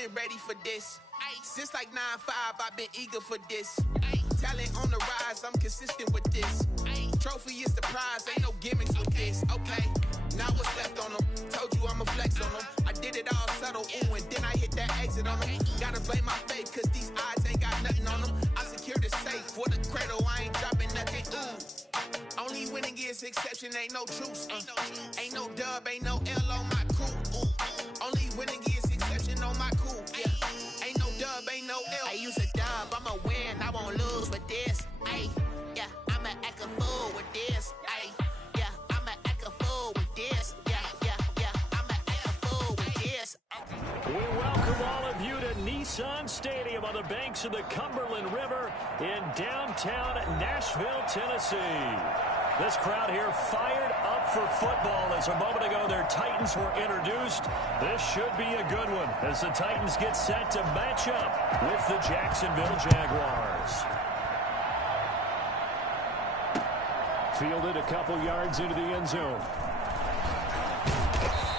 been ready for this. Since like 9-5, I've been eager for this. Talent on the rise, I'm consistent with this. Trophy is the prize, ain't no gimmicks with this. Okay, now what's left on them? Told you I'ma flex on them. I did it all subtle, ooh, and then I hit that exit on them. Gotta blame my faith, cause these odds ain't got nothing on them. I secured the safe for the cradle, I ain't dropping nothing, ooh. Only winning is exception, ain't no truce. Ain't no dub, ain't no L on my crew. Only winning is exception on my crew. Yeah. Ain't no dub, ain't no L. I use a dub, I'ma win, I won't lose with this. Ay, yeah, I'ma act a fool with this. Ay, yeah, I'ma act a fool with this. Yeah, I'ma act a fool with this. We welcome all of you to Nissan Stadium on the banks of the Cumberland River in downtown Nashville, Tennessee. This crowd here fired up for football as a moment ago their Titans were introduced. This should be a good one as the Titans get set to match up with the Jacksonville Jaguars. Fielded a couple yards into the end zone.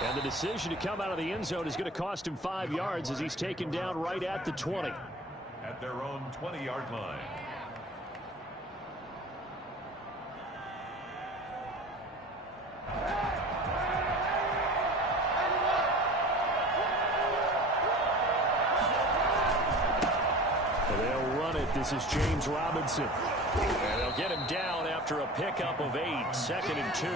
And the decision to come out of the end zone is going to cost him 5 yards as he's taken down right at the 20. At their own 20-yard line. They'll run it. This is James Robinson. And they'll get him down after a pickup of 8, 2nd and 2.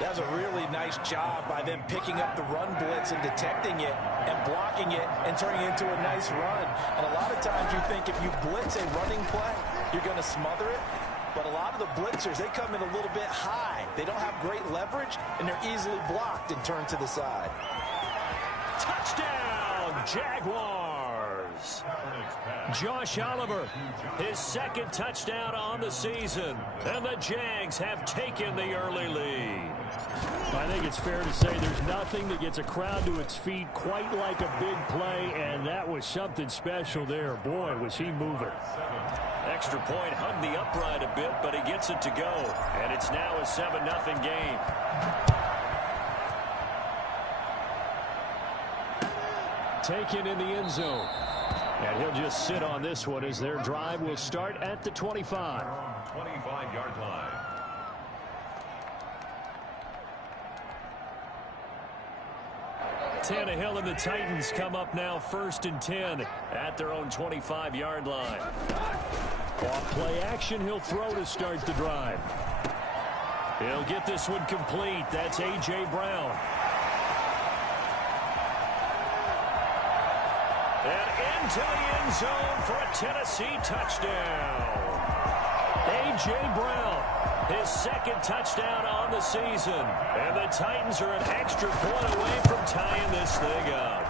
That was a really nice job by them picking up the run blitz and detecting it and blocking it and turning it into a nice run. And a lot of times you think if you blitz a running play, you're going to smother it. But a lot of the blitzers, they come in a little bit high. They don't have great leverage, and they're easily blocked and turned to the side. Touchdown, Jaguars! Josh Oliver, his 2nd touchdown on the season. And the Jags have taken the early lead. I think it's fair to say there's nothing that gets a crowd to its feet quite like a big play, and that was something special there. Boy, was he moving. Extra point hugged the upright a bit, but he gets it to go. And it's now a 7-0 game. Taken in the end zone. And he'll just sit on this one as their drive will start at the 25. 25-yard line. Tannehill and the Titans come up now 1st and 10 at their own 25-yard line. Off play action, he'll throw to start the drive. He'll get this one complete. That's A.J. Brown. And into the end zone for a Tennessee touchdown. A.J. Brown, his 2nd touchdown on the season. And the Titans are an extra point away from tying this thing up.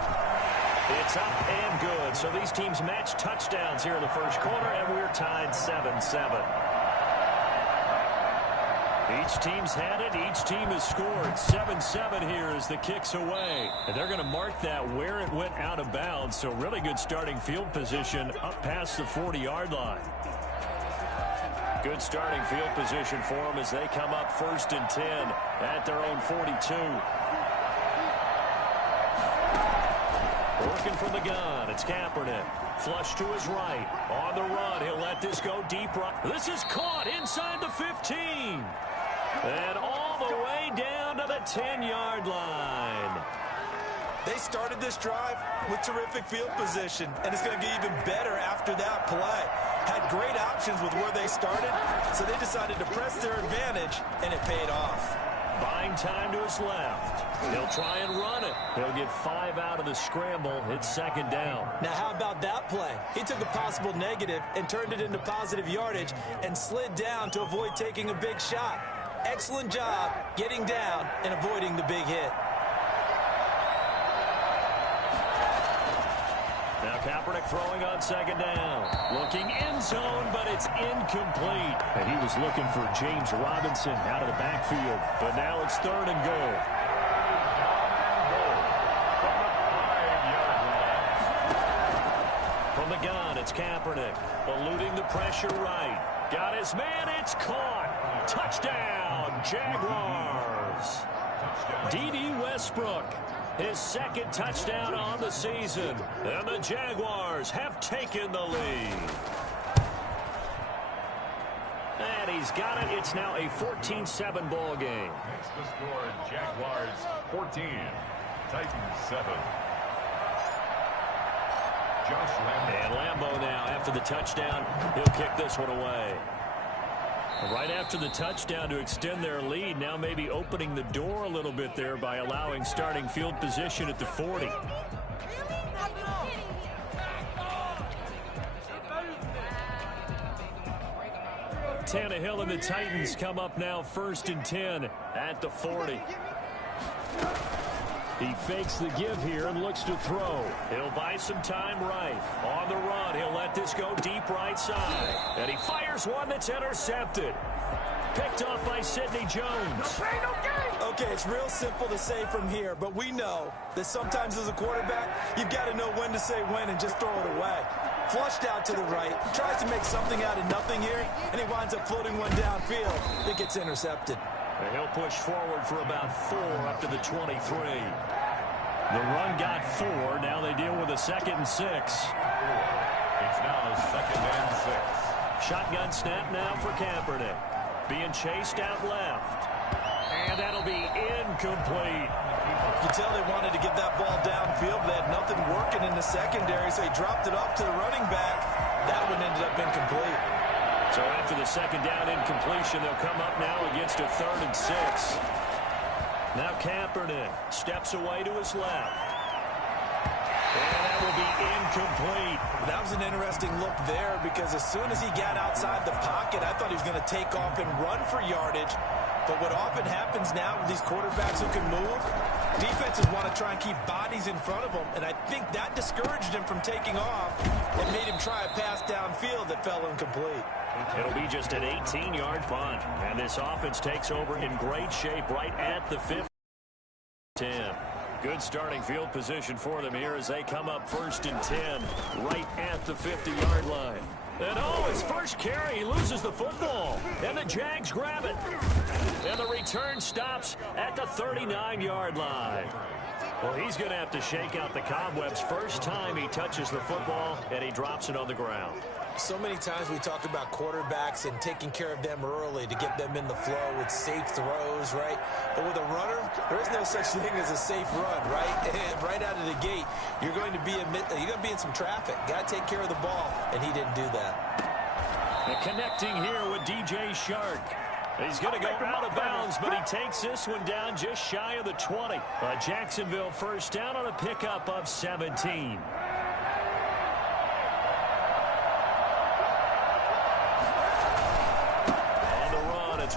It's up and good. So these teams match touchdowns here in the first quarter, and we're tied 7-7. Each team's had it. Each team has scored. 7-7 here as the kick's away. And they're going to mark that where it went out of bounds. So really good starting field position up past the 40-yard line. Good starting field position for them as they come up 1st and 10 at their own 42. Working from the gun, it's Kaepernick. Flush to his right. On the run, he'll let this go deep right. This is caught inside the 15. And all the way down to the 10-yard line. They started this drive with terrific field position, and it's going to get even better after that play. Had great options with where they started, so they decided to press their advantage, and it paid off. Buying time to his left. He'll try and run it. He'll get 5 out of the scramble. It's 2nd down. Now, how about that play? He took a possible negative and turned it into positive yardage and slid down to avoid taking a big shot. Excellent job getting down and avoiding the big hit. Now Kaepernick throwing on 2nd down. Looking end zone, but it's incomplete. And he was looking for James Robinson out of the backfield. But now it's 3rd and goal. From the gun, it's Kaepernick. Eluding the pressure right. Got his man, it's caught. Touchdown, Jaguars. D.D. Westbrook. his second touchdown on the season. And the Jaguars have taken the lead. And he's got it. It's now a 14-7 ball game. Makes the score Jaguars 14, Titans 7. Josh Lambo. And Lambo now, after the touchdown, he'll kick this one away. Right after the touchdown to extend their lead, now maybe opening the door a little bit there by allowing starting field position at the 40. Tannehill and the Titans come up now 1st and 10 at the 40. He fakes the give here and looks to throw. He'll buy some time right. On the run, he'll let this go deep right side. And he fires one that's intercepted. Picked off by Sidney Jones. Okay, it's real simple to say from here, but we know that sometimes as a quarterback, you've got to know when to say when and just throw it away. Flushed out to the right, tries to make something out of nothing here, and he winds up floating one downfield that gets intercepted. And he'll push forward for about 4 up to the 23. The run got 4. Now they deal with a 2nd and 6. It's now 2nd and 6. Shotgun snap now for Kaepernick. Being chased out left. And that'll be incomplete. You tell they wanted to get that ball downfield. They had nothing working in the secondary, so he dropped it up to the running back. That one ended up incomplete. So after the 2nd down incompletion, they'll come up now against a 3rd and 6. Now Kaepernick steps away to his left. And that will be incomplete. That was an interesting look there because as soon as he got outside the pocket, I thought he was going to take off and run for yardage. But what often happens now with these quarterbacks who can move, defenses want to try and keep bodies in front of them, and I think that discouraged him from taking off and made him try a pass downfield that fell incomplete. It'll be just an 18-yard punt, and this offense takes over in great shape right at the 10. Good starting field position for them here as they come up 1st and 10 right at the 50-yard line. And his first carry, he loses the football. And the Jags grab it. And the return stops at the 39-yard line. Well, he's going to have to shake out the cobwebs first time he touches the football, and he drops it on the ground. So many times we talk about quarterbacks and taking care of them early to get them in the flow with safe throws, right? But with a runner, there is no such thing as a safe run, right? Right out of the gate, you're going to be in some traffic. Got to take care of the ball, and he didn't do that. And connecting here with DJ Shark. He's going to go out of bounds, but he takes this one down just shy of the 20. Jacksonville first down on a pickup of 17.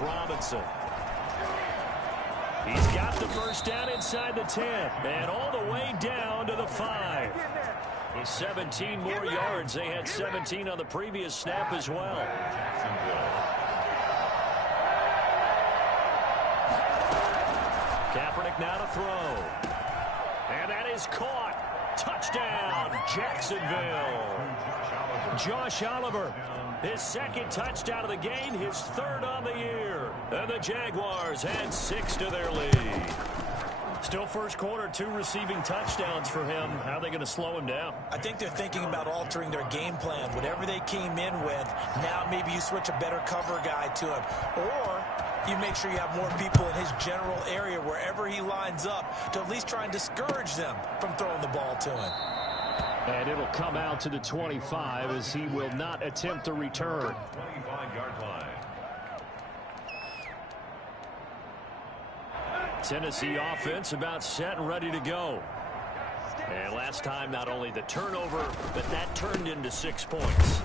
Robinson. He's got the first down inside the 10 and all the way down to the 5. 17 more yards. They had 17 on the previous snap as well. Kaepernick now to throw. And that is caught. Touchdown, Jacksonville. Josh Oliver. His 2nd touchdown of the game, his 3rd on the year. And the Jaguars add 6 to their lead. Still first quarter, 2 receiving touchdowns for him. How are they going to slow him down? I think they're thinking about altering their game plan. Whatever they came in with, now maybe you switch a better cover guy to him. Or you make sure you have more people in his general area wherever he lines up to at least try and discourage them from throwing the ball to him. And it'll come out to the 25 as he will not attempt a return. 25-yard line. Tennessee offense about set and ready to go. And last time, not only the turnover, but that turned into 6 points.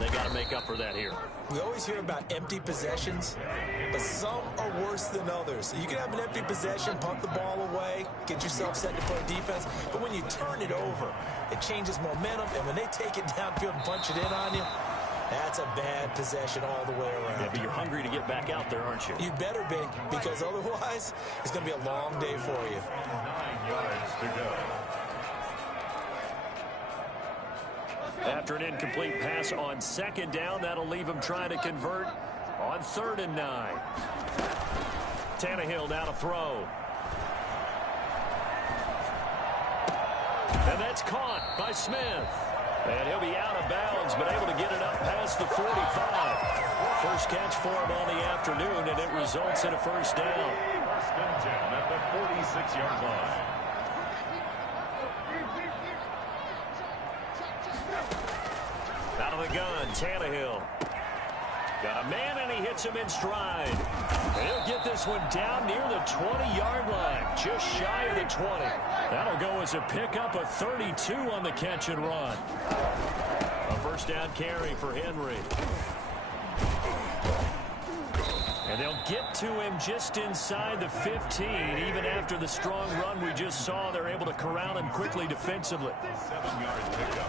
They got to make up for that here. We always hear about empty possessions, but some are worse than others. You can have an empty possession, punt the ball away, get yourself set to play defense, but when you turn it over, it changes momentum, and when they take it downfield and punch it in on you, that's a bad possession all the way around. Yeah, but you're hungry to get back out there, aren't you? You better be, because otherwise, it's going to be a long day for you. 9 yards to go. After an incomplete pass on 2nd down, that'll leave him trying to convert on 3rd and 9. Tannehill now to throw. And that's caught by Smith. And he'll be out of bounds, but able to get it up past the 45. First catch for him on the afternoon, and it results in a first down. First and 10 at the 46-yard line. Out of the gun, Tannehill. Got a man, and he hits him in stride. And he'll get this one down near the 20-yard line, just shy of the 20. That'll go as a pickup of 32 on the catch and run. A first down carry for Henry. And they'll get to him just inside the 15. Even after the strong run we just saw, they're able to corral him quickly defensively. 7-yard pickup.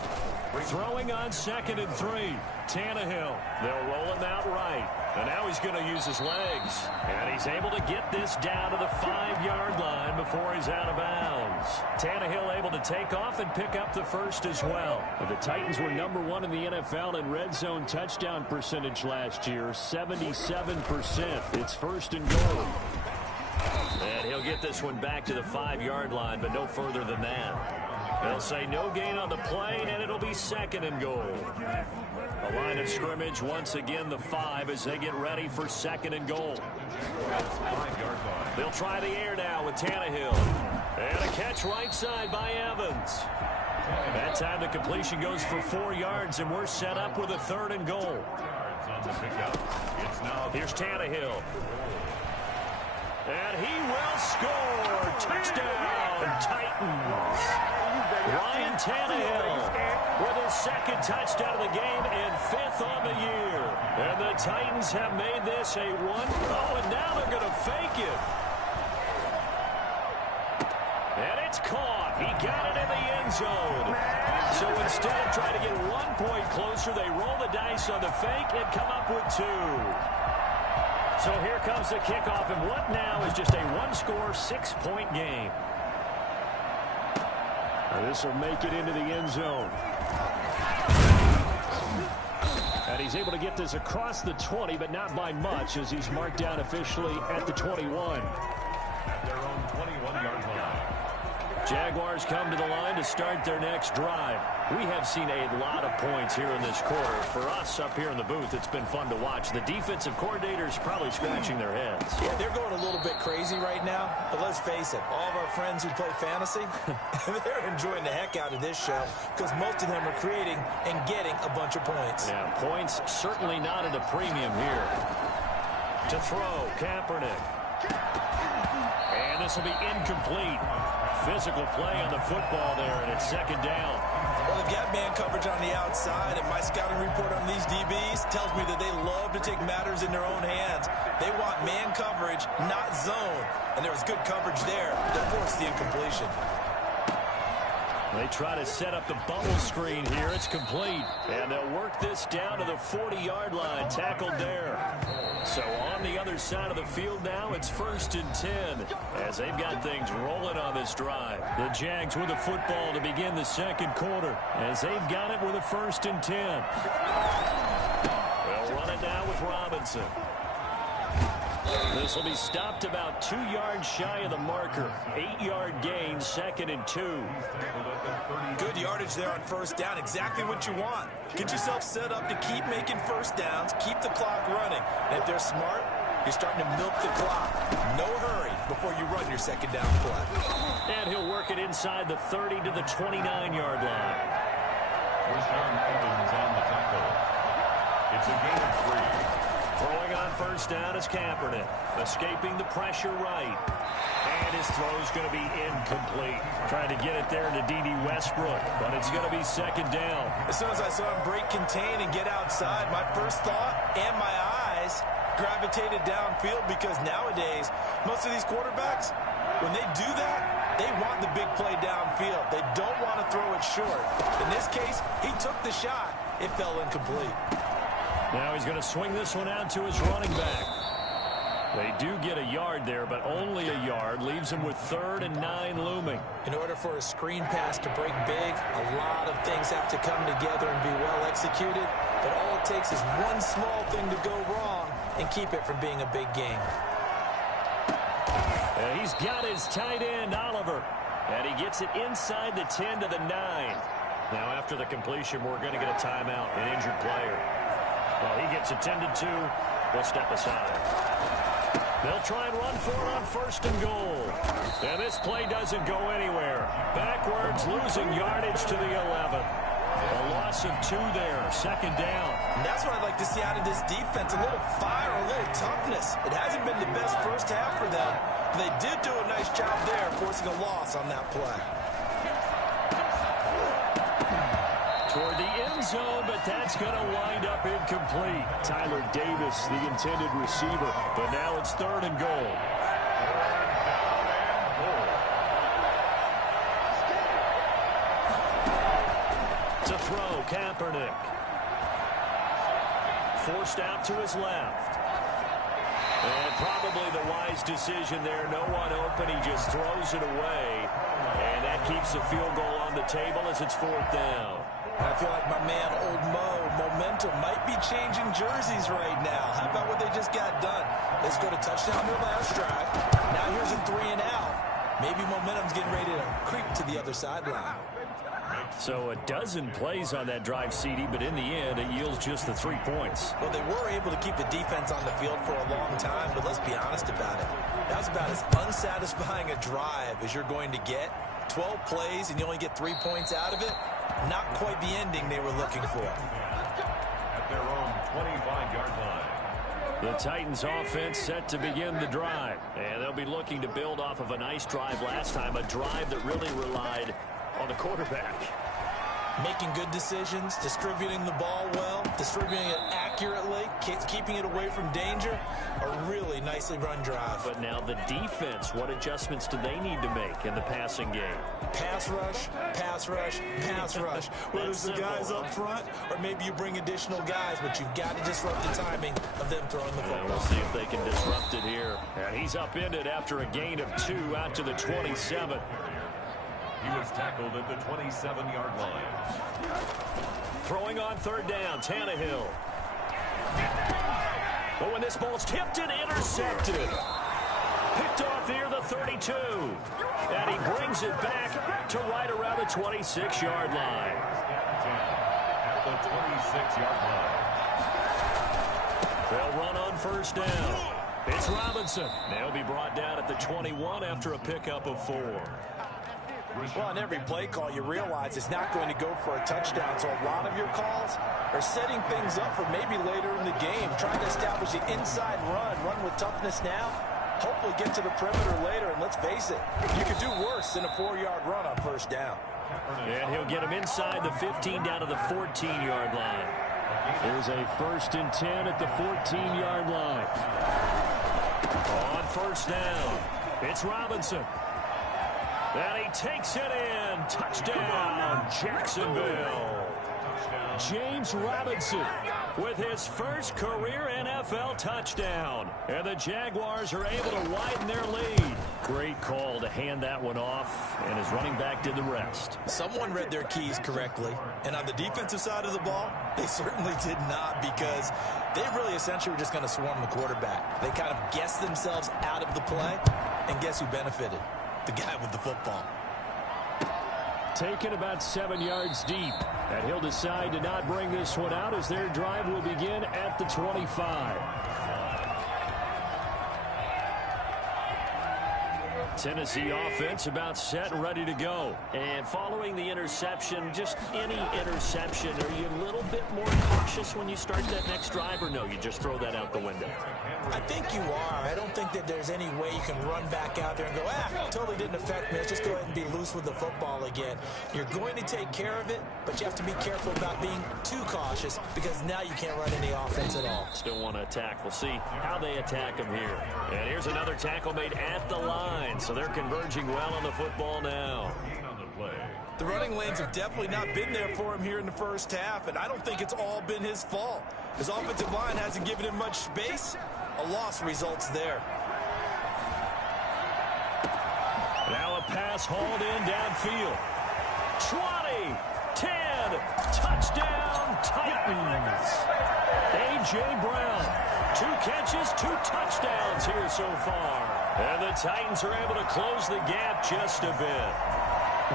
Throwing on 2nd and 3. Tannehill. They'll roll him out right. And now he's going to use his legs. And he's able to get this down to the 5-yard line before he's out of bounds. Tannehill able to take off and pick up the first as well. But the Titans were #1 in the NFL in red zone touchdown percentage last year, 77%. It's first and goal. And he'll get this one back to the 5-yard line, but no further than that. They'll say no gain on the play, and it'll be 2nd and goal. The line of scrimmage, once again, the 5 as they get ready for 2nd and goal. They'll try the air now with Tannehill. And a catch right side by Evans. That time the completion goes for 4 yards, and we're set up with a 3rd and goal. Here's Tannehill. And he will score. Touchdown, Titans. Ryan Tannehill with his 2nd touchdown of the game and 5th on the year. And the Titans have made this a 1. Oh, and now they're going to fake it. And it's caught. He got it in the end zone. So instead of trying to get 1 point closer, they roll the dice on the fake and come up with 2. So here comes the kickoff, and what now is just a 1-score, 6-point game. This will make it into the end zone. And he's able to get this across the 20, but not by much, as he's marked down officially at the 21. At their own 21-yard line. Jaguars come to the line to start their next drive. We have seen a lot of points here in this quarter. For us up here in the booth, it's been fun to watch. The defensive coordinators probably scratching their heads. Yeah, they're going a little bit crazy right now. But let's face it, all of our friends who play fantasy, they're enjoying the heck out of this show because most of them are creating and getting a bunch of points. Yeah, points certainly not at a premium here. To throw, Kaepernick. And this will be incomplete. Physical play on the football there, and it's 2nd down. Well, they've got man coverage on the outside, and my scouting report on these DBs tells me that they love to take matters in their own hands. They want man coverage, not zone. And there was good coverage there that forced the incompletion. They try to set up the bubble screen here. It's complete. And they'll work this down to the 40-yard line. Tackled there. So on the other side of the field now, it's 1st and 10 as they've got things rolling on this drive. The Jags with the football to begin the 2nd quarter as they've got it with a 1st and 10. They'll run it now with Robinson. This will be stopped about 2 yards shy of the marker. 8-yard gain, 2nd and 2. Good yardage there on 1st down. Exactly what you want. Get yourself set up to keep making 1st downs, keep the clock running. And if they're smart, you're starting to milk the clock. No hurry before you run your 2nd down play. And he'll work it inside the 30 to the 29-yard line. Evans on the tackle. It's a gain of 3. Throwing on 1st down is Kaepernick. Escaping the pressure right. And his throw's going to be incomplete. Trying to get it there to D.D. Westbrook, but it's going to be 2nd down. As soon as I saw him break contain and get outside, my first thought and my eyes gravitated downfield because nowadays, most of these quarterbacks, when they do that, they want the big play downfield. They don't want to throw it short. In this case, he took the shot. It fell incomplete. Now he's going to swing this one out to his running back. They do get a yard there, but only a yard. Leaves him with 3rd and 9 looming. In order for a screen pass to break big, a lot of things have to come together and be well executed. But all it takes is one small thing to go wrong and keep it from being a big game. And he's got his tight end, Oliver. And he gets it inside the 10 to the 9. Now, after the completion, we're going to get a timeout, an injured player. Well, he gets attended to. We'll step aside. They'll try and run for it on 1st and goal. And this play doesn't go anywhere. Backwards, losing yardage to the 11. A loss of 2 there, 2nd down. And that's what I'd like to see out of this defense, a little fire, a little toughness. It hasn't been the best first half for them. They did do a nice job there, forcing a loss on that play. Toward the end zone, but that's going to wind up incomplete. Tyler Davis, the intended receiver, but now it's 3rd and goal. To throw, Kaepernick. Forced out to his left. And probably the wise decision there. No one open. He just throws it away. And that keeps the field goal on the table as it's 4th down. I feel like my man, Old Mo, momentum might be changing jerseys right now. How about what they just got done? They scored a touchdown their last drive. Now here's a 3 and out. Maybe momentum's getting ready to creep to the other sideline. So a dozen plays on that drive, CD, but in the end, it yields just the 3 points. Well, they were able to keep the defense on the field for a long time, but let's be honest about it. That was about as unsatisfying a drive as you're going to get. 12 plays and you only get 3 points out of it. Not quite the ending they were looking for. At their own 25-yard line. The Titans offense set to begin the drive. And they'll be looking to build off of a nice drive last time, a drive that really relied on the quarterback. Making good decisions, distributing the ball well, distributing it accurately, keeping it away from danger. A really nicely run drive. But now the defense, what adjustments do they need to make in the passing game? Pass rush, pass rush, pass rush. Whether it's the guys up front or maybe you bring additional guys, but you've got to disrupt the timing of them throwing the football. We'll see if they can disrupt it here. And he's upended after a gain of 2 out to the 27. He was tackled at the 27-yard line. Throwing on 3rd down, Tannehill. But when this ball's tipped and intercepted. Picked off near the 32. And he brings it back to right around the 26-yard line. At the 26-yard line. They'll run on 1st down. It's Robinson. They'll be brought down at the 21 after a pickup of 4. Well, on every play call, you realize it's not going to go for a touchdown, so a lot of your calls are setting things up for maybe later in the game, trying to establish the inside run with toughness now, hopefully get to the perimeter later, and let's face it, you could do worse than a 4-yard run on 1st down. And he'll get him inside the 15 down to the 14-yard line. Here's a 1st and 10 at the 14-yard line. On 1st down, it's Robinson. And he takes it in. Touchdown, Jacksonville. James Robinson with his first career NFL touchdown. And the Jaguars are able to widen their lead. Great call to hand that one off, and his running back did the rest. Someone read their keys correctly. And on the defensive side of the ball, they certainly did not, because they really essentially were just going to swarm the quarterback. They kind of guessed themselves out of the play, and guess who benefited? The guy with the football. Taken about 7 yards deep. And he'll decide to not bring this one out as their drive will begin at the 25. Tennessee offense about set and ready to go. And following the interception, just any interception, are you a little bit more cautious when you start that next drive, or no, you just throw that out the window? I think you are. I don't think that there's any way you can run back out there and go, totally didn't affect me. Let's just go ahead and be loose with the football again. You're going to take care of it, but you have to be careful about being too cautious, because now you can't run any offense at all. Still want to attack. We'll see how they attack him here. And here's another tackle made at the line. So they're converging well on the football now. The running lanes have definitely not been there for him here in the first half, and I don't think it's all been his fault. His offensive line hasn't given him much space. A loss results there. Now a pass hauled in downfield. 20, 10, touchdown Titans. A.J. Brown, 2 catches, 2 touchdowns here so far. And the Titans are able to close the gap just a bit.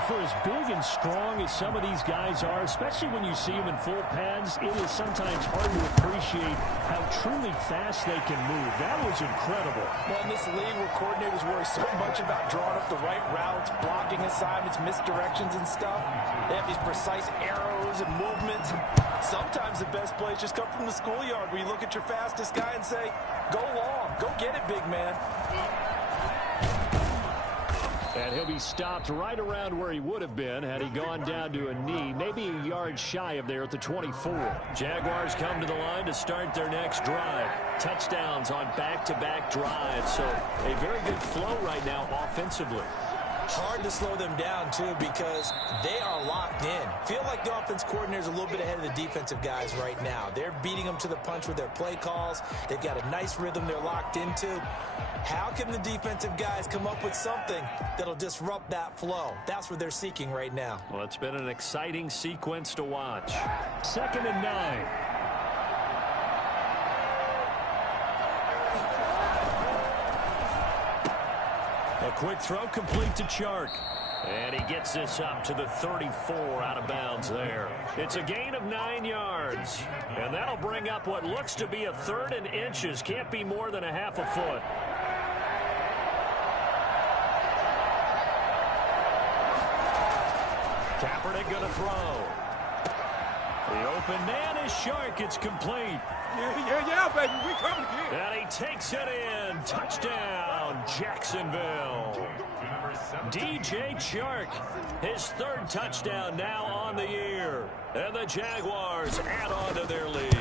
For as big and strong as some of these guys are, especially when you see them in full pads, it is sometimes hard to appreciate how truly fast they can move. That was incredible. Well, in this league where coordinators worry so much about drawing up the right routes, blocking assignments, misdirections and stuff, they have these precise arrows and movements. Sometimes the best plays just come from the schoolyard where you look at your fastest guy and say, go long, go get it, big man. And he'll be stopped right around where he would have been had he gone down to a knee, maybe a yard shy of there at the 24. Jaguars come to the line to start their next drive. Touchdowns on back-to-back drives, so a very good flow right now offensively. Hard to slow them down, too, because they are locked in. Feel like the offense coordinator is a little bit ahead of the defensive guys right now. They're beating them to the punch with their play calls. They've got a nice rhythm they're locked into. How can the defensive guys come up with something that'll disrupt that flow? That's what they're seeking right now. Well, it's been an exciting sequence to watch. 2nd and 9. A quick throw complete to Chark. And he gets this up to the 34 out of bounds there. It's a gain of 9 yards. And that'll bring up what looks to be a 3rd and inches. Can't be more than a half a foot. Kaepernick going to throw. The open man is Chark. It's complete. Yeah, baby. We coming again. And he takes it in. Touchdown, Jacksonville. DJ Chark, his 3rd touchdown now on the year. And the Jaguars add on to their lead.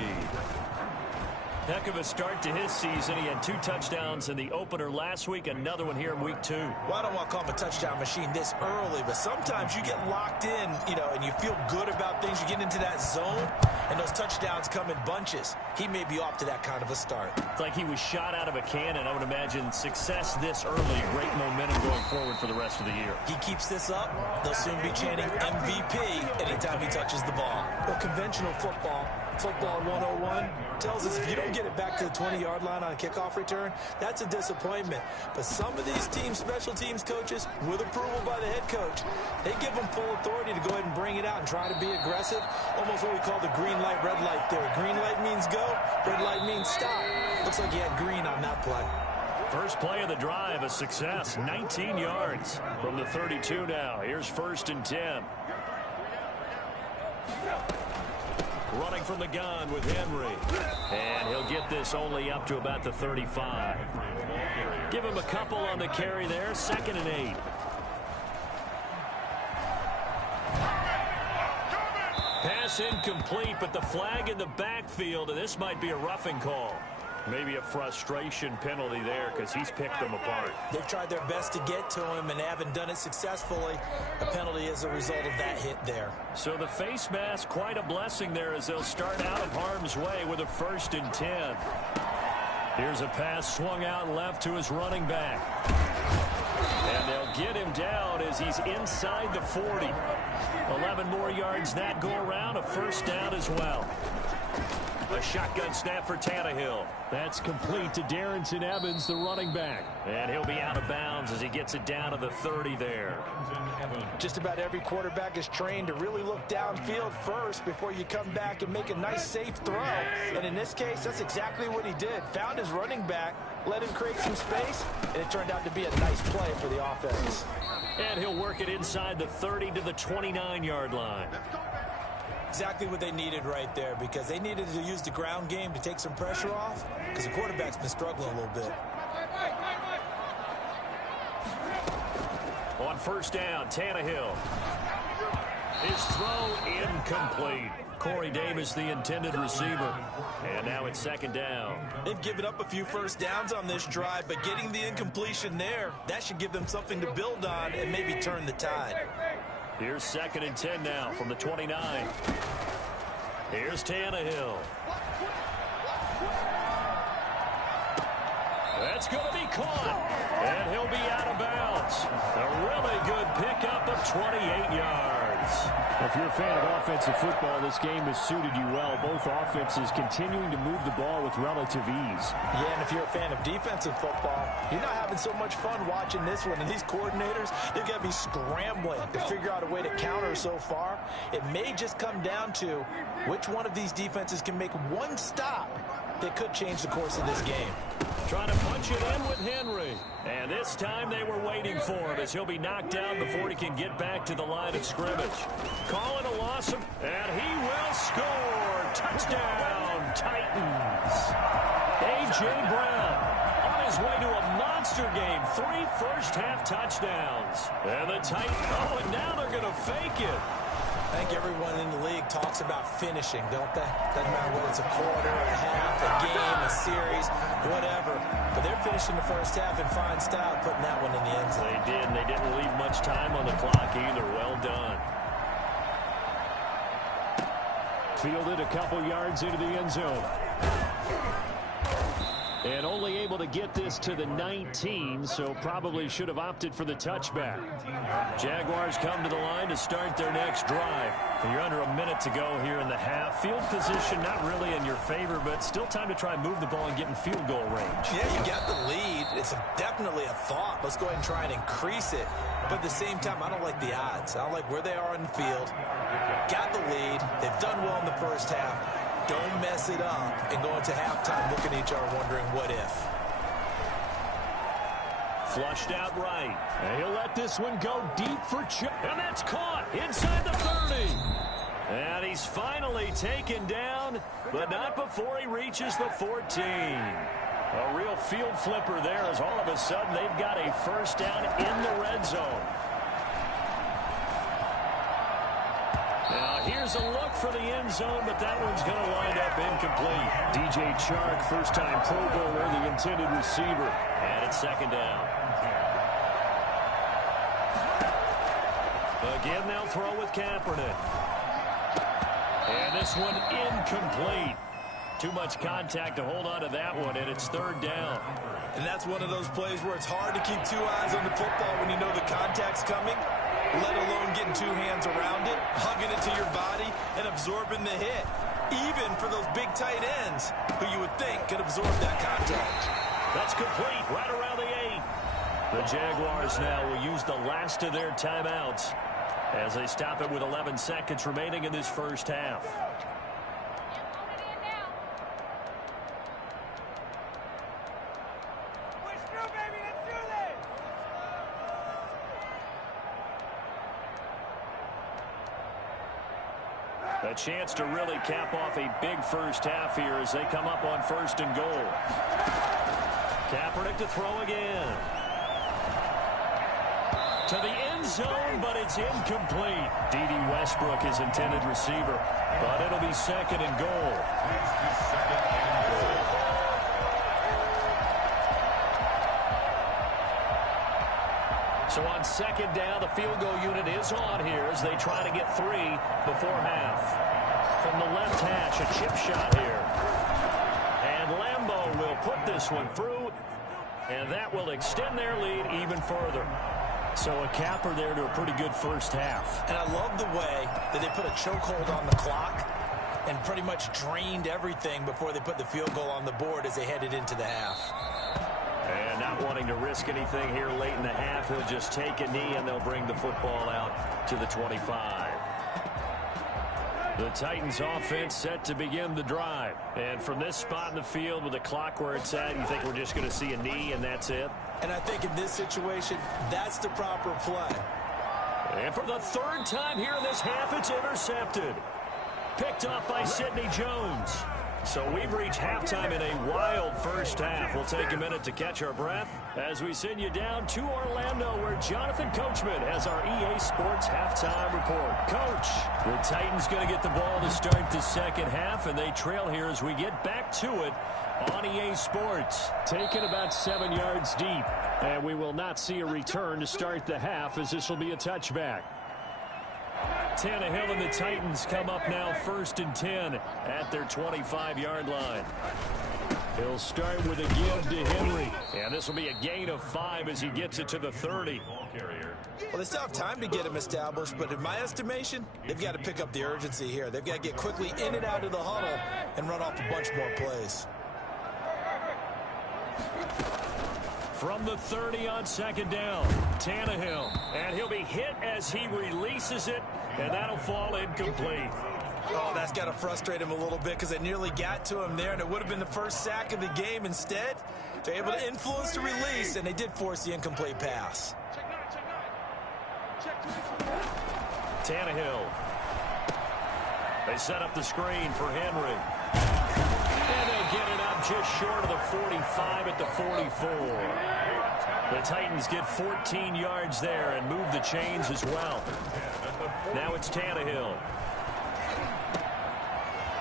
Heck of a start to his season. He had 2 touchdowns in the opener last week, another one here in week 2. Well, I don't want to call him a touchdown machine this early, but sometimes you get locked in, and you feel good about things. You get into that zone, and those touchdowns come in bunches. He may be off to that kind of a start. It's like he was shot out of a cannon. I would imagine success this early, great momentum going forward for the rest of the year. He keeps this up, they'll soon be chanting MVP anytime he touches the ball. Well, conventional football 101, tells us if you don't get it back to the 20-yard line on a kickoff return, that's a disappointment. But some of these teams, special teams coaches, with approval by the head coach, they give them full authority to go ahead and bring it out and try to be aggressive. Almost what we call the green light, red light theory. Green light means go, red light means stop. Looks like he had green on that play. First play of the drive, a success. 19 yards from the 32 now. Here's 1st and 10. Running from the gun with Henry. And he'll get this only up to about the 35. Give him a couple on the carry there. 2nd and 8. Pass incomplete, but the flag in the backfield, and this might be a roughing call. Maybe a frustration penalty there because he's picked them apart. They've tried their best to get to him and haven't done it successfully. A penalty as a result of that hit there. So the face mask, quite a blessing there as they'll start out of harm's way with a 1st and 10. Here's a pass swung out left to his running back. And they'll get him down as he's inside the 40. 11 more yards that go around, a 1st down as well. A shotgun snap for Tannehill. That's complete to Darrington Evans, the running back. And he'll be out of bounds as he gets it down to the 30 there. Just about every quarterback is trained to really look downfield first before you come back and make a nice, safe throw. And in this case, that's exactly what he did. Found his running back, let him create some space, and it turned out to be a nice play for the offense. And he'll work it inside the 30 to the 29-yard line. Exactly what they needed right there, because they needed to use the ground game to take some pressure off, because the quarterback's been struggling a little bit. On 1st down, Tannehill. His throw incomplete. Corey Davis, the intended receiver. And now it's 2nd down. They've given up a few 1st downs on this drive, but getting the incompletion there, that should give them something to build on and maybe turn the tide. Here's 2nd and 10 now from the 29. Here's Tannehill. That's going to be caught. And he'll be out of bounds. A really good pickup of 28 yards. yards. If you're a fan of offensive football, this game has suited you well. Both offenses continuing to move the ball with relative ease. Yeah, and if you're a fan of defensive football, you're not having so much fun watching this one. And these coordinators, they've got to be scrambling to figure out a way to counter so far. It may just come down to which one of these defenses can make one stop that could change the course of this game. Trying to punch it in with Henry. And this time they were waiting for him as he'll be knocked down before he can get back to the line of scrimmage. Calling a loss, and he will score. Touchdown, Titans. A.J. Brown on his way to a monster game. 3 first-half touchdowns. And the Titans, and now they're going to fake it. I think everyone in the league talks about finishing, don't they? Doesn't matter whether it's a quarter, a half, a game, a series, whatever. But they're finishing the first half in fine style, putting that one in the end zone. They did, and they didn't leave much time on the clock either. Well done. Fielded a couple yards into the end zone. And only able to get this to the 19, so probably should have opted for the touchback. Jaguars come to the line to start their next drive. And you're under a minute to go here in the half. Field position not really in your favor, but still time to try and move the ball and get in field goal range. Yeah, you got the lead. It's definitely a thought. Let's go ahead and try and increase it. But at the same time, I don't like the odds. I don't like where they are in the field. Got the lead. They've done well in the first half. Don't mess it up and go into halftime looking at each other wondering what if. Flushed out right. And he'll let this one go deep for Chuck. And that's caught inside the 30. And he's finally taken down, but not before he reaches the 14. A real field flipper there as all of a sudden they've got a first down in the red zone. Now here's a look for the end zone, but that one's going to wind up incomplete. DJ Chark, first-time Pro Bowler, the intended receiver. And it's second down. Again, they'll throw with Kaepernick. And this one incomplete. Too much contact to hold on to that one, and it's third down. And that's one of those plays where it's hard to keep 2 eyes on the football when you know the contact's coming, let alone getting 2 hands around it, hugging it to your body, and absorbing the hit. Even for those big tight ends who you would think could absorb that contact. That's complete right around the 8. The Jaguars now will use the last of their timeouts as they stop it with 11 seconds remaining in this first half. A chance to really cap off a big first half here as they come up on 1st and goal. Kaepernick to throw again. To the end zone, but it's incomplete. D.D. Westbrook is intended receiver, but it'll be 2nd and goal. So on 2nd down, the field goal unit is on here as they try to get 3 before half. From the left hash, a chip shot here. And Lambeau will put this one through, and that will extend their lead even further. So a capper there to a pretty good first half. And I love the way that they put a chokehold on the clock and pretty much drained everything before they put the field goal on the board as they headed into the half. And not wanting to risk anything here late in the half, he'll just take a knee and they'll bring the football out to the 25. The Titans offense set to begin the drive. And from this spot in the field with the clock where it's at, you think we're just going to see a knee and that's it? And I think in this situation, that's the proper play. And for the 3rd time here in this half, it's intercepted. Picked up by Sidney Jones. So we've reached halftime in a wild first half. We'll take a minute to catch our breath as we send you down to Orlando where Jonathan Coachman has our EA Sports halftime report. Coach, the Titans going to get the ball to start the second half, and they trail here as we get back to it on EA Sports. Taken about 7 yards deep, and we will not see a return to start the half as this will be a touchback. Tannehill and the Titans come up now 1st and 10 at their 25-yard line. He'll start with a give to Henry. And this will be a gain of 5 as he gets it to the 30. Well, they still have time to get him established, but in my estimation, they've got to pick up the urgency here. They've got to get quickly in and out of the huddle and run off a bunch more plays. From the 30 on second down, Tannehill. And he'll be hit as he releases it, and that'll fall incomplete. Oh, that's got to frustrate him a little bit because they nearly got to him there, and it would have been the first sack of the game. Instead, they're able to influence the release, and they did force the incomplete pass. Tannehill. They set up the screen for Henry. And they'll get it up just short of the 45 at the 44. The Titans get 14 yards there and move the chains as well. Now it's Tannehill.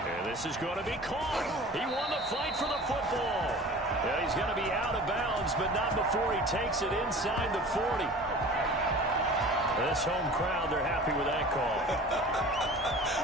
And this is going to be caught. He won the fight for the football. Yeah, he's going to be out of bounds, but not before he takes it inside the 40. This home crowd, they're happy with that call.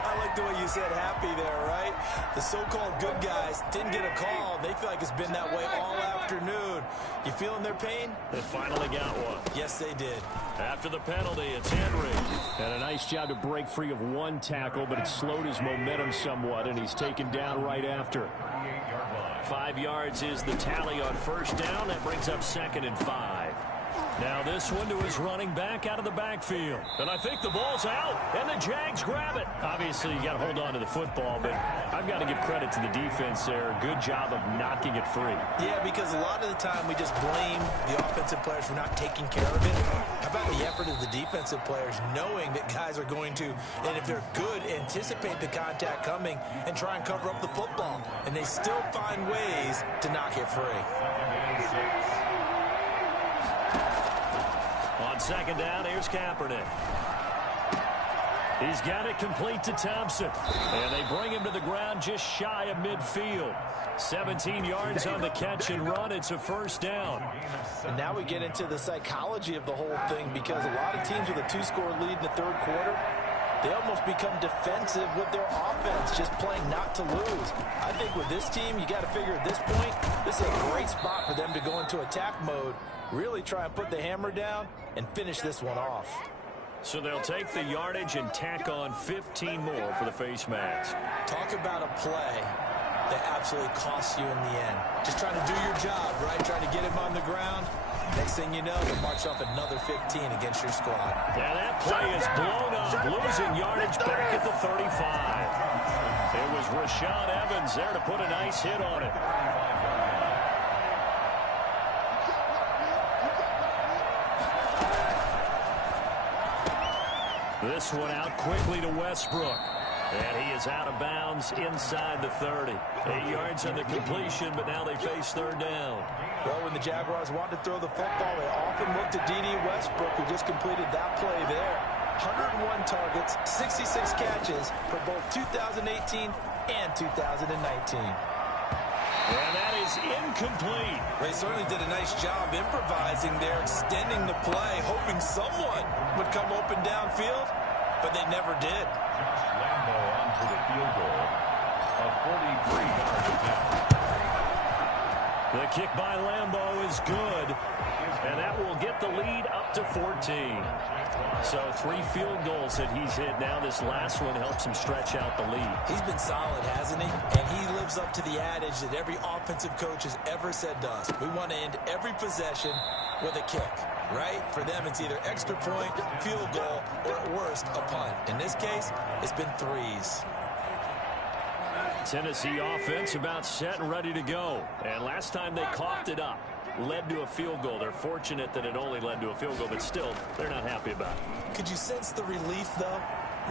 I like the way you said happy there, right? The so-called good guys didn't get a call. They feel like it's been that way all afternoon. You feeling their pain? They finally got one. Yes, they did. After the penalty, it's Henry. And a nice job to break free of one tackle, but it slowed his momentum somewhat, and he's taken down right after. 5 yards is the tally on first down. That brings up 2nd and 5. Now this one to his running back out of the backfield. And I think the ball's out, and the Jags grab it. Obviously, you got to hold on to the football, but I've got to give credit to the defense there. Good job of knocking it free. Yeah, because a lot of the time we just blame the offensive players for not taking care of it. How about the effort of the defensive players knowing that guys are going to, and if they're good, anticipate the contact coming and try and cover up the football. And they still find ways to knock it free. On second down, here's Kaepernick. He's got it complete to Thompson. And they bring him to the ground just shy of midfield. 17 yards on the catch and run. It's a first down. And now we get into the psychology of the whole thing, because a lot of teams with a 2-score lead in the third quarter, they almost become defensive with their offense, just playing not to lose. I think with this team, you got to figure at this point, this is a great spot for them to go into attack mode, really try and put the hammer down and finish this one off. So they'll take the yardage and tack on 15 more for the face mask. Talk about a play that absolutely costs you in the end. Just trying to do your job, right? Trying to get him on the ground. Next thing you know, they'll march off another 15 against your squad. Yeah, that play is blown up, losing yardage back at the 35. It was Rashaan Evans there to put a nice hit on it. This one out quickly to Westbrook. And he is out of bounds inside the 30. 8 yards on the completion, but now they face third down. Well, when the Jaguars want to throw the football, they often look to D.D. Westbrook, who just completed that play there. 101 targets, 66 catches for both 2018 and 2019. And that is incomplete. They certainly did a nice job improvising there, extending the play, hoping someone would come open downfield, but they never did. Lambo on for the field goal. A 43-yard attempt. The kick by Lambo is good, and that will get the lead up to 14. So 3 field goals that he's hit now. This last one helps him stretch out the lead. He's been solid, hasn't he? And he lives up to the adage that every offensive coach has ever said to us. We want to end every possession with a kick, right? For them, it's either extra point, field goal, or at worst, a punt. In this case, it's been 3s. Tennessee offense about set and ready to go. And last time they coughed it up, led to a field goal. They're fortunate that it only led to a field goal, but still, they're not happy about it. Could you sense the relief, though,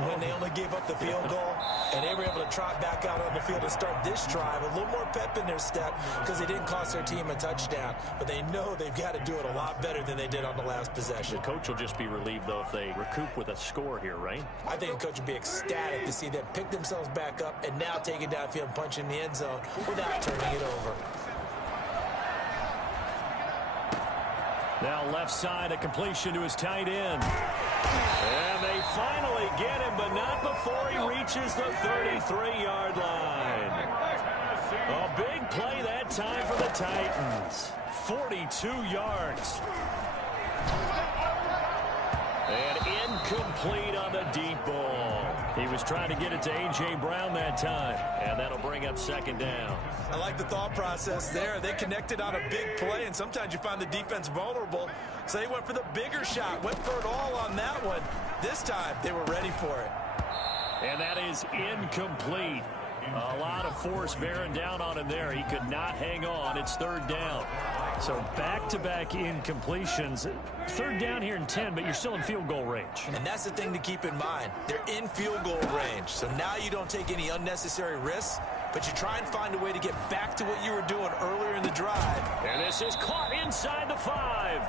when they only gave up the field goal and they were able to trot back out on the field and start this drive? A little more pep in their step because they didn't cost their team a touchdown, but they know they've got to do it a lot better than they did on the last possession. The coach will just be relieved, though, if they recoup with a score here, right? I think the coach would be ecstatic to see them pick themselves back up and now take it downfield and punch in the end zone without turning it over. Now left side, a completion to his tight end. And they finally get him, but not before he reaches the 33-yard line. A big play that time for the Titans. 42 yards. And incomplete on the deep ball. He was trying to get it to A.J. Brown that time, and that'll bring up second down. I like the thought process there. They connected on a big play, and sometimes you find the defense vulnerable. So they went for the bigger shot, went for it all on that one. This time, they were ready for it. And that is incomplete. A lot of force bearing down on him there. He could not hang on. It's third down. So back-to-back incompletions. Third down here in 10, but you're still in field goal range. And that's the thing to keep in mind. They're in field goal range. So now you don't take any unnecessary risks, but you try and find a way to get back to what you were doing earlier in the drive. And this is caught inside the 5.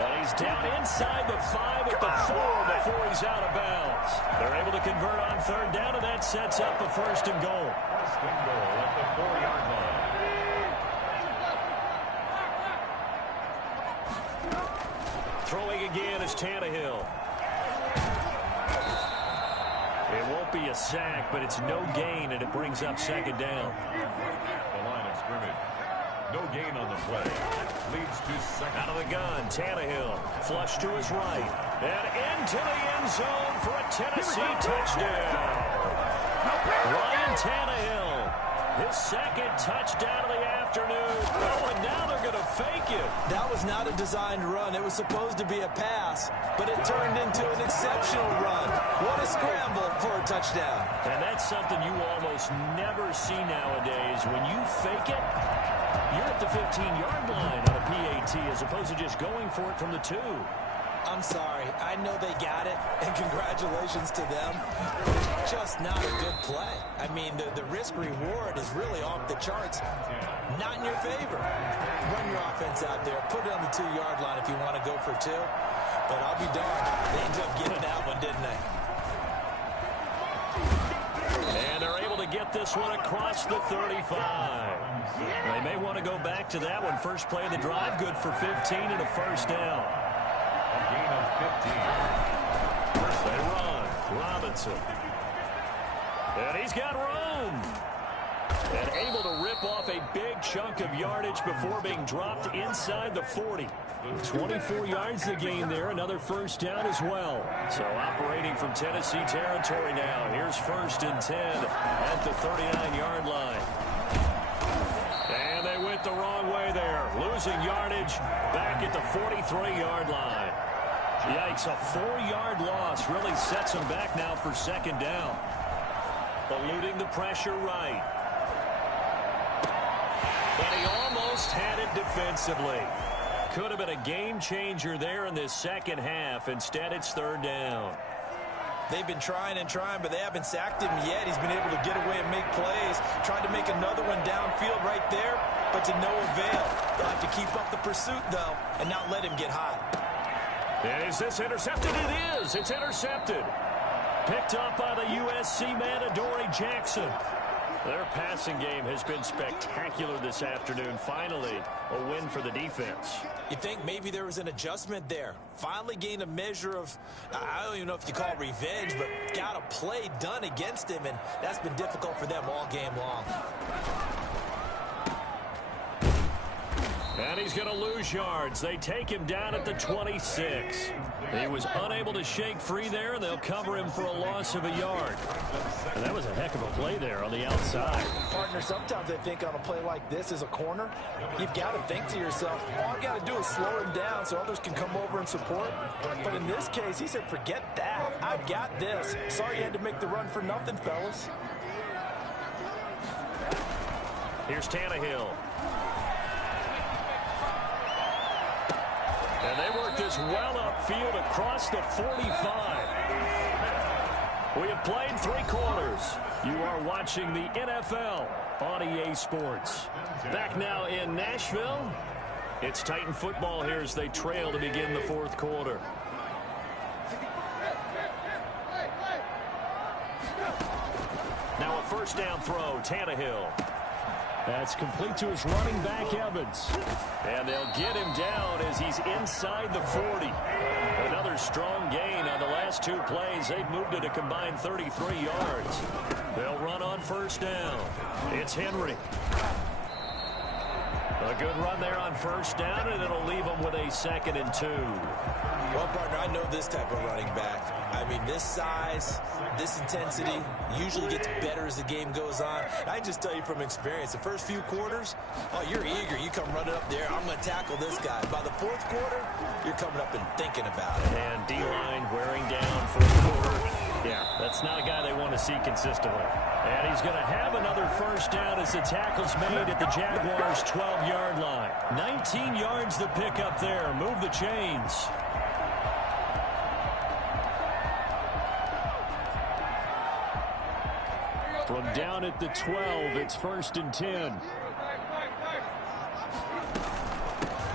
And he's down inside the 5 at the 4 before he's out of bounds. They're able to convert on third down, and that sets up a first and goal. First and goal at the 4-yard line. Throwing again is Tannehill. It won't be a sack, but it's no gain, and it brings up second down. The line of scrimmage. No gain on the play. Leads to second. Out of the gun, Tannehill. Flush to his right. And into the end zone for a Tennessee touchdown. Ryan Tannehill. His second touchdown of the afternoon. Oh, and now they're going to fake it. That was not a designed run. It was supposed to be a pass, but it turned into an exceptional run. What a scramble for a touchdown. And that's something you almost never see nowadays. When you fake it, you're at the 15-yard line on a PAT as opposed to just going for it from the 2. I'm sorry. I know they got it, and congratulations to them. It's just not a good play. I mean, the risk-reward is really off the charts. Not in your favor. Run your offense out there. Put it on the 2-yard line if you want to go for 2. But I'll be darned. They ended up getting that one, didn't they? And they're able to get this one across the 35. They may want to go back to that one. First play of the drive, good for 15 and a first down. A gain of 15. They run. Robinson. And he's got room. And able to rip off a big chunk of yardage before being dropped inside the 40. 24 yards to gain there. Another first down as well. So operating from Tennessee territory now. Here's first and 10 at the 39-yard line. And they went the wrong way there. Losing yardage back at the 43-yard line. Yikes, a 4-yard loss really sets them back now for second down. Eluding the pressure right. But he almost had it defensively. Could have been a game changer there in this second half. Instead, it's third down. They've been trying and trying, but they haven't sacked him yet. He's been able to get away and make plays. Tried to make another one downfield right there, but to no avail. They'll have to keep up the pursuit, though, and not let him get hot. And is this intercepted? It is. It's intercepted. Picked up by the USC man, Adoree Jackson. Their passing game has been spectacular this afternoon. Finally, a win for the defense. You think maybe there was an adjustment there. Finally gained a measure of, I don't even know if you call it revenge, but got a play done against him, and that's been difficult for them all game long. And he's going to lose yards. They take him down at the 26. He was unable to shake free there, and they'll cover him for a loss of a yard. And that was a heck of a play there on the outside. Partner, sometimes I think on a play like this as a corner, you've got to think to yourself, all I got to do is slow him down so others can come over and support. But in this case, he said, forget that. I've got this. Sorry you had to make the run for nothing, fellas. Here's Tannehill. And they work this well upfield across the 45. We have played 3 quarters. You are watching the NFL on EA Sports. Back now in Nashville. It's Titan football here as they trail to begin the 4th quarter. Now a first down throw, Tannehill. That's complete to his running back, Evans. And they'll get him down as he's inside the 40. Another strong gain on the last 2 plays. They've moved it a combined 33 yards. They'll run on first down. It's Henry. A good run there on first down, and it'll leave them with a 2nd and 2. Well, partner, I know this type of running back. I mean, this size, this intensity usually gets better as the game goes on. I can just tell you from experience, the first few quarters, oh, you're eager. You come running up there, I'm going to tackle this guy. By the 4th quarter, you're coming up and thinking about it. And D-line wearing down 4th quarter. Yeah, that's not a guy they want to see consistently. And he's going to have another first down as the tackle's made at the Jaguars' 12-yard line. 19 yards to pick up there. Move the chains. From down at the 12, it's 1st and 10.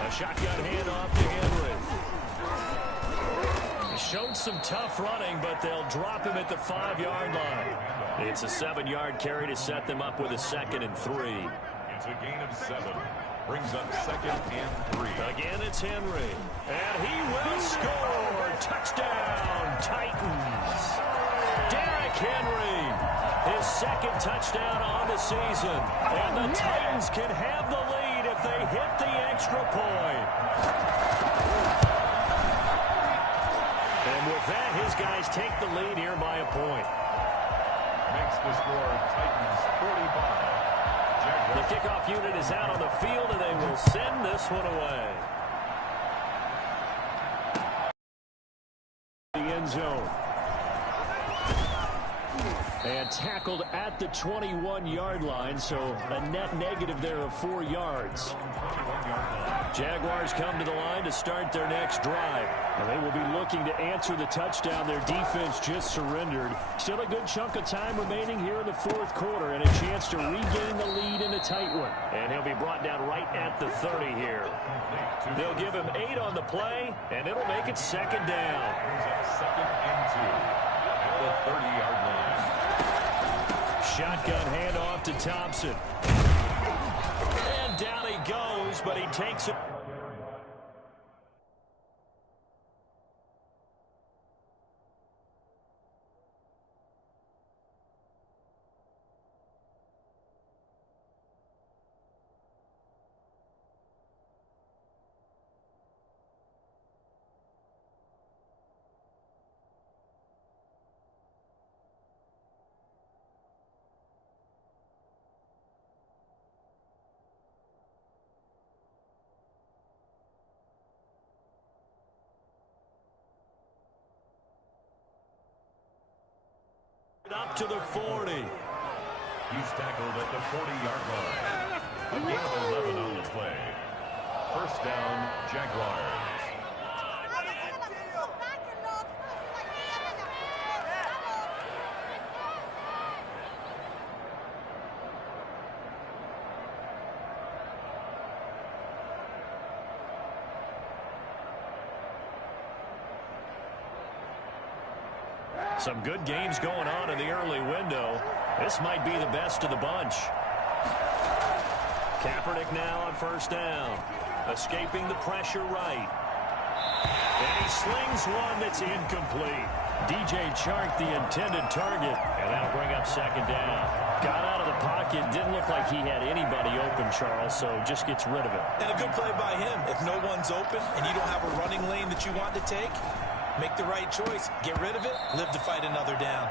A shotgun handoff to Henry. Showed some tough running, but they'll drop him at the 5-yard line. It's a 7-yard carry to set them up with a 2nd and 3. It's a gain of 7. Brings up 2nd and 3. Again, it's Henry. And he will score. Touchdown, Titans. Derrick Henry. His 2nd touchdown on the season. And the Titans can have the lead if they hit the extra point. And with that, his guys take the lead here by a point. Makes the score Titans 45. The kickoff unit is out on the field, and they will send this one away. The end zone. And tackled at the 21-yard line, so a net negative there of 4 yards. Jaguars come to the line to start their next drive. And they will be looking to answer the touchdown their defense just surrendered. Still a good chunk of time remaining here in the 4th quarter and a chance to regain the lead in a tight one. And he'll be brought down right at the 30 here. They'll give him 8 on the play, and it'll make it 2nd down. 2nd and 2 at the 30-yard line. Shotgun handoff to Thompson. And down he goes, but he takes it. Up to the 40. He's tackled at the 40-yard line. A gain of 11 on the play. First down, Jaguars. Some good games going on in the early window. This might be the best of the bunch. Kaepernick now on first down. Escaping the pressure right. And he slings one that's incomplete. DJ Chark, the intended target. And that'll bring up 2nd down. Got out of the pocket. Didn't look like he had anybody open, Charles, so just gets rid of it. And a good play by him. If no one's open and you don't have a running lane that you want to take, make the right choice. Get rid of it. Live to fight another down.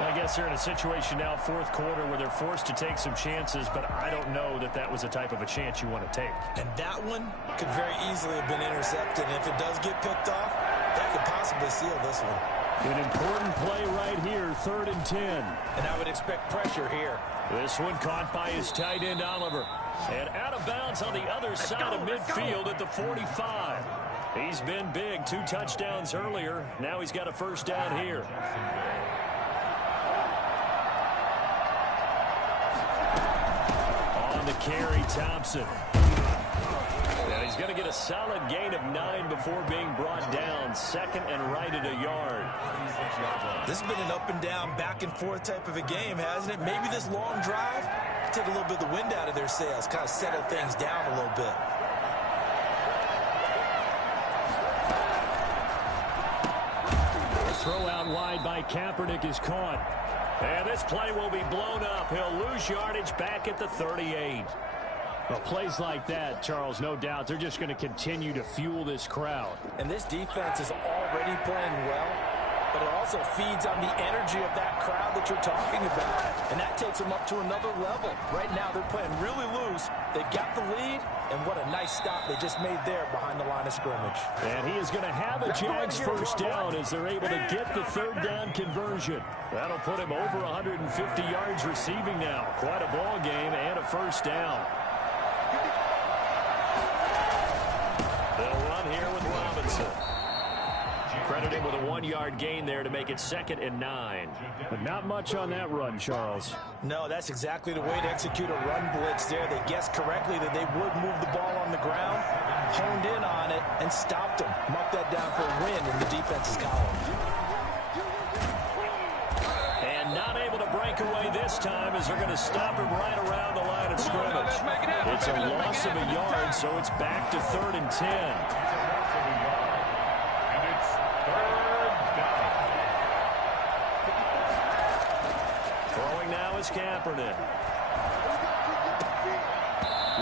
I guess they're in a situation now, 4th quarter, where they're forced to take some chances, but I don't know that that was the type of a chance you want to take. And that one could very easily have been intercepted. And if it does get picked off, that could possibly seal this one. An important play right here, 3rd and 10. And I would expect pressure here. This one caught by his tight end, Oliver. And out of bounds on the other side of midfield at the 45. He's been big, 2 touchdowns earlier. Now he's got a first down here. On the carry, Thompson. And he's going to get a solid gain of 9 before being brought down. 2nd and right at a yard. This has been an up and down, back and forth type of a game, hasn't it? Maybe this long drive take a little bit of the wind out of their sails, kind of settle things down a little bit. Throw out wide by Kaepernick is caught. And this play will be blown up. He'll lose yardage back at the 38. Well, plays like that, Charles, no doubt, they're just going to continue to fuel this crowd. And this defense is already playing well, but it also feeds on the energy of that crowd that you're talking about. And that takes them up to another level. Right now, they're playing really loose. They've got the lead, and what a nice stop they just made there behind the line of scrimmage. And he is going to have a Jags first down as they're able to get the third down conversion. That'll put him over 150 yards receiving now. Quite a ball game and a first down. They'll run here with Robinson. Credit him with a 1-yard gain there to make it 2nd and 9. But not much on that run, Charles. No, that's exactly the way to execute a run blitz there. They guessed correctly that they would move the ball on the ground, honed in on it, and stopped them. Marked that down for a win in the defense's column. And not able to break away this time as they're going to stop him right around the line of scrimmage. It's a loss of a yard, so it's back to 3rd and 10. Kaepernick.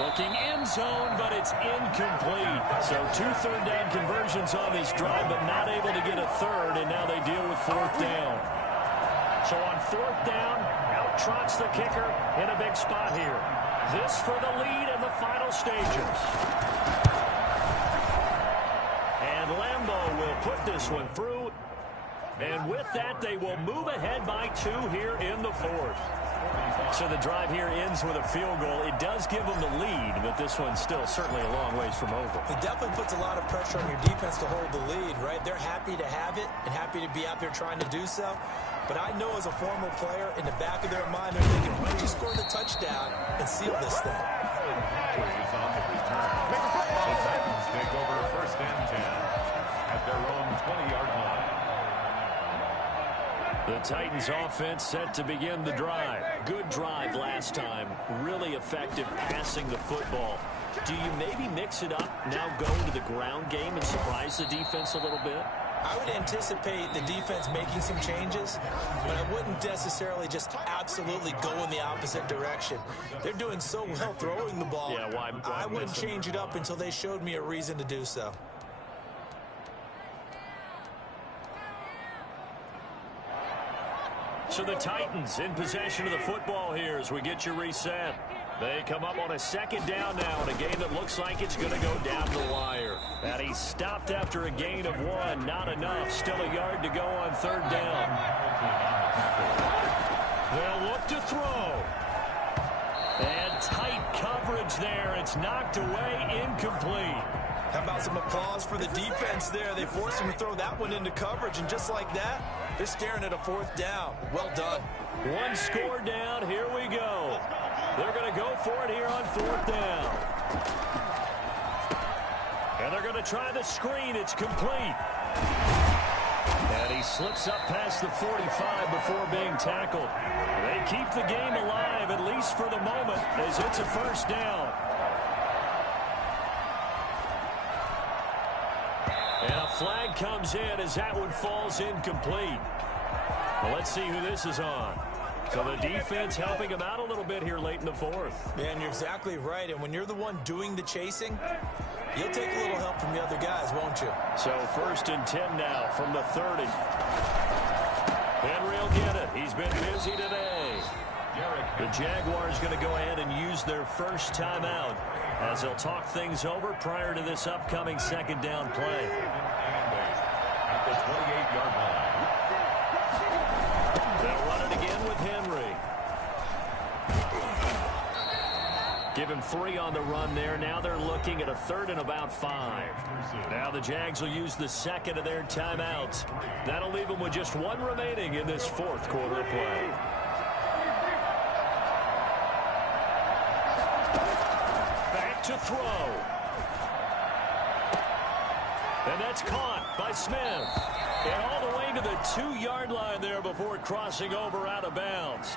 Looking end zone, but it's incomplete. So 2 third down conversions on this drive, but not able to get a third, and now they deal with 4th down. So on 4th down, out trots the kicker in a big spot here. This for the lead in the final stages. And Lambeau will put this one through. And with that, they will move ahead by 2 here in the 4th. So the drive here ends with a field goal. It does give them the lead, but this one's still certainly a long ways from over. It definitely puts a lot of pressure on your defense to hold the lead, right? They're happy to have it and happy to be out there trying to do so. But I know as a former player, in the back of their mind, they're thinking, why don't you score the touchdown and seal this thing? Take over 1st and 10 at their own 20-yard line. The Titans offense set to begin the drive. Good drive last time. Really effective passing the football. Do you maybe mix it up, now go to the ground game and surprise the defense a little bit? I would anticipate the defense making some changes, but I wouldn't necessarily just absolutely go in the opposite direction. They're doing so well throwing the ball. Yeah, why I wouldn't change it up until they showed me a reason to do so. So the Titans in possession of the football here as we get you reset. They come up on a 2nd down now in a game that looks like it's going to go down the wire. And he stopped after a gain of 1. Not enough. Still a yard to go on 3rd down. They'll look to throw. And tight coverage there. It's knocked away, incomplete. How about some applause for the defense there? They forced him to throw that one into coverage, and just like that, they're staring at a 4th down. Well done. 1 score down. Here we go. They're going to go for it here on 4th down. And they're going to try the screen. It's complete. And he slips up past the 45 before being tackled. They keep the game alive, at least for the moment, as it's a 1st down. And a flag comes in as that one falls incomplete. Well, let's see who this is on. So the defense helping him out a little bit here late in the 4th. Yeah, and you're exactly right. And when you're the one doing the chasing, you'll take a little help from the other guys, won't you? So 1st and 10 now from the 30. Henry will get it. He's been busy today. The Jaguars going to go ahead and use their first timeout as they'll talk things over prior to this upcoming 2nd down play. At the 28-yard line. They'll run it again with Henry. Give him 3 on the run there. Now they're looking at a 3rd and about 5. Now the Jags will use the 2nd of their timeouts. That'll leave them with just 1 remaining in this 4th quarter of play. Back to throw. And that's caught by Smith. And all the way to the 2-yard line there before crossing over out of bounds.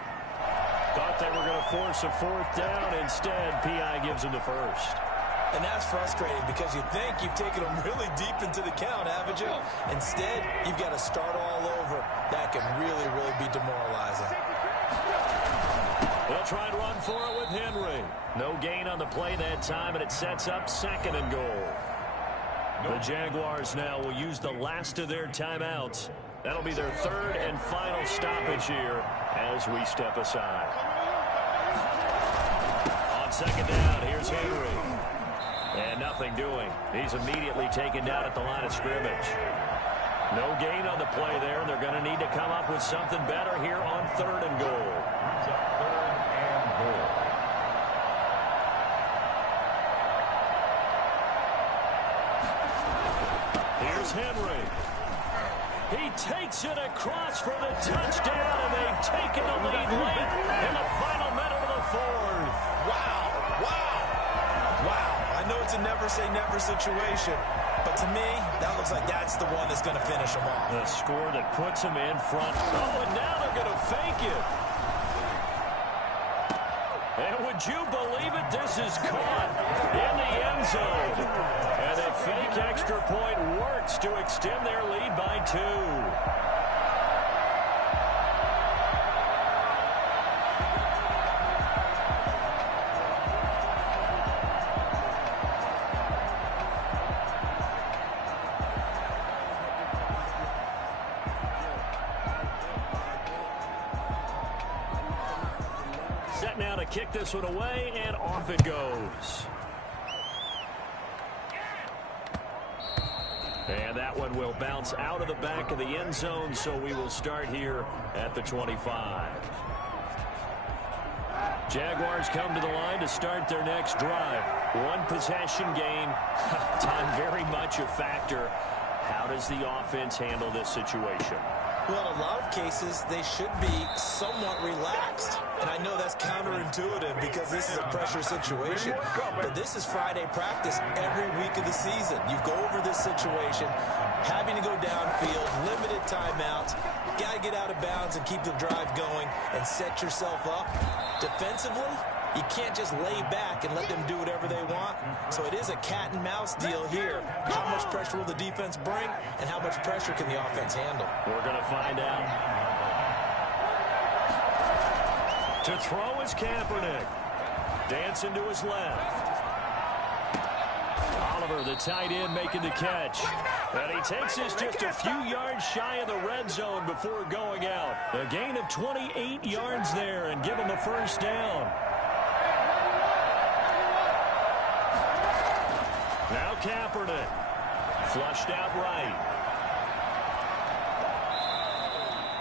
Thought they were going to force a 4th down. Instead, P.I. gives them the 1st. And that's frustrating because you think you've taken them really deep into the count, haven't you? Instead, you've got to start all over. That can really, really be demoralizing. They'll try and run for it with Henry. No gain on the play that time, and it sets up 2nd and goal. The Jaguars now will use the last of their timeouts. That'll be their 3rd and final stoppage here as we step aside. On 2nd down, here's Henry. And nothing doing. He's immediately taken down at the line of scrimmage. No gain on the play there, and they're going to need to come up with something better here on 3rd and goal. Here's Henry. He takes it across for the touchdown, and they've taken the lead late in the final minute of the 4th. Wow, wow, wow. I know it's a never-say-never situation, but to me, that looks like that's the one that's going to finish them off. The score that puts them in front. Oh, and now they're going to fake it. And would you believe it? This is caught in the end zone. And a fake extra point works to extend their lead by 2. Set now to kick this one away, and off it goes. And that one will bounce out of the back of the end zone, so we will start here at the 25. Jaguars come to the line to start their next drive. 1 possession game. Time very much a factor. How does the offense handle this situation? Well, in a lot of cases, they should be somewhat relaxed. And I know that's counterintuitive because this is a pressure situation. But this is Friday practice every week of the season. You go over this situation, having to go downfield, limited timeouts, got to get out of bounds and keep the drive going and set yourself up. Defensively, you can't just lay back and let them do whatever they want. So it is a cat and mouse deal here. How much pressure will the defense bring, and how much pressure can the offense handle? We're going to find out. To throw is Kaepernick. Dancing to his left. Oliver, the tight end, making the catch. And he takes this just a few yards shy of the red zone before going out. A gain of 28 yards there and give him a 1st down. Now Kaepernick. Flushed out right.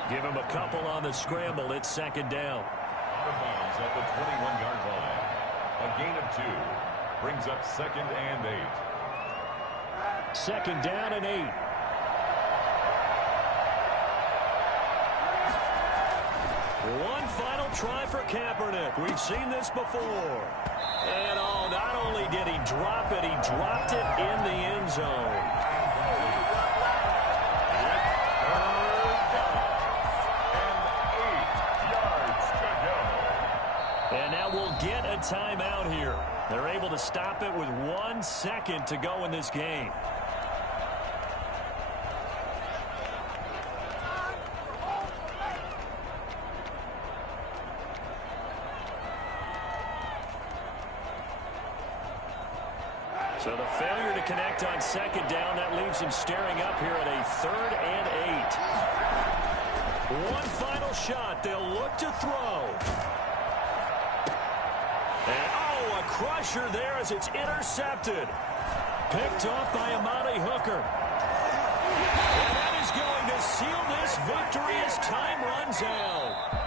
Give him a couple on the scramble. It's 2nd down. Out of bounds at the 21-yard line. A gain of 2. Brings up 2nd and 8. 2nd down and 8. One final try for Kaepernick. We've seen this before. And not only did he drop it, he dropped it in the end zone. And now we'll get a timeout here. They're able to stop it with 1 second to go in this game. So the failure to connect on 2nd down, that leaves him staring up here at a 3rd and 8. One final shot. They'll look to throw. And, a crusher there as it's intercepted. Picked off by Amani Hooker. And that is going to seal this victory as time runs out.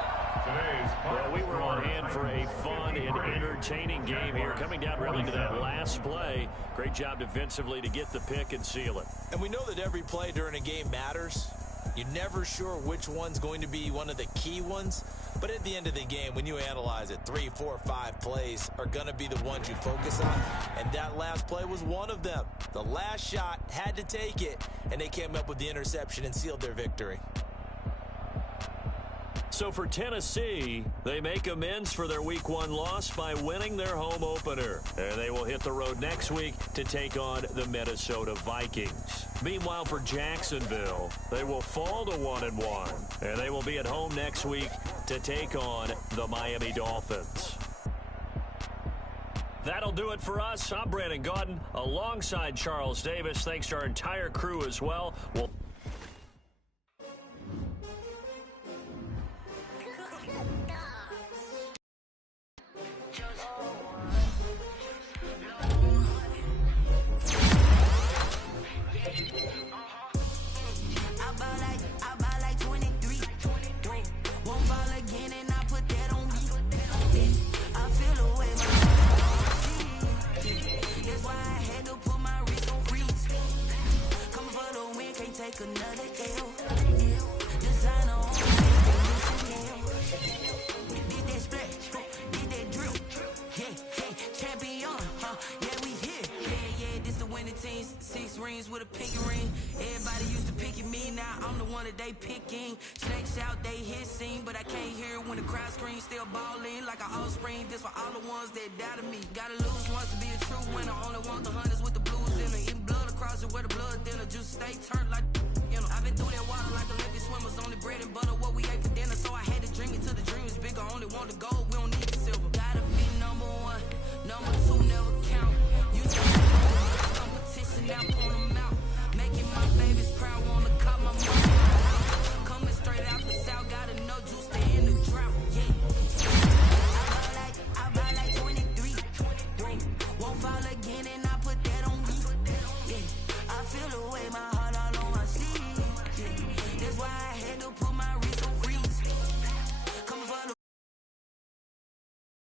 Well, we were on hand for a fun and entertaining game here. Coming down really to that last play. Great job defensively to get the pick and seal it. And we know that every play during a game matters. You're never sure which one's going to be one of the key ones. But at the end of the game, when you analyze it, 3, 4, 5 plays are going to be the ones you focus on. And that last play was one of them. The last shot had to take it, and they came up with the interception and sealed their victory. So for Tennessee, they make amends for their Week 1 loss by winning their home opener. And they will hit the road next week to take on the Minnesota Vikings. Meanwhile, for Jacksonville, they will fall to 1-1. And they will be at home next week to take on the Miami Dolphins. That'll do it for us. I'm Brandon Gaudin alongside Charles Davis. Thanks to our entire crew as well. With a pinky ring, everybody used to picking me. Now I'm the one that they picking. Snakes out, they hissing, but I can't hear when the crowd screams. Still balling like an offspring. This for all the ones that doubted me. Gotta lose once to be a true winner. Only want the hunters with the blues in it. Eating blood across it where the blood thinner. Just stay turned like I've been through that water like Olympic swimmers. Only bread and butter what we ate for dinner. So I had to dream it till the dream is bigger. Only want the gold, we don't need the silver. Gotta be number one, number two.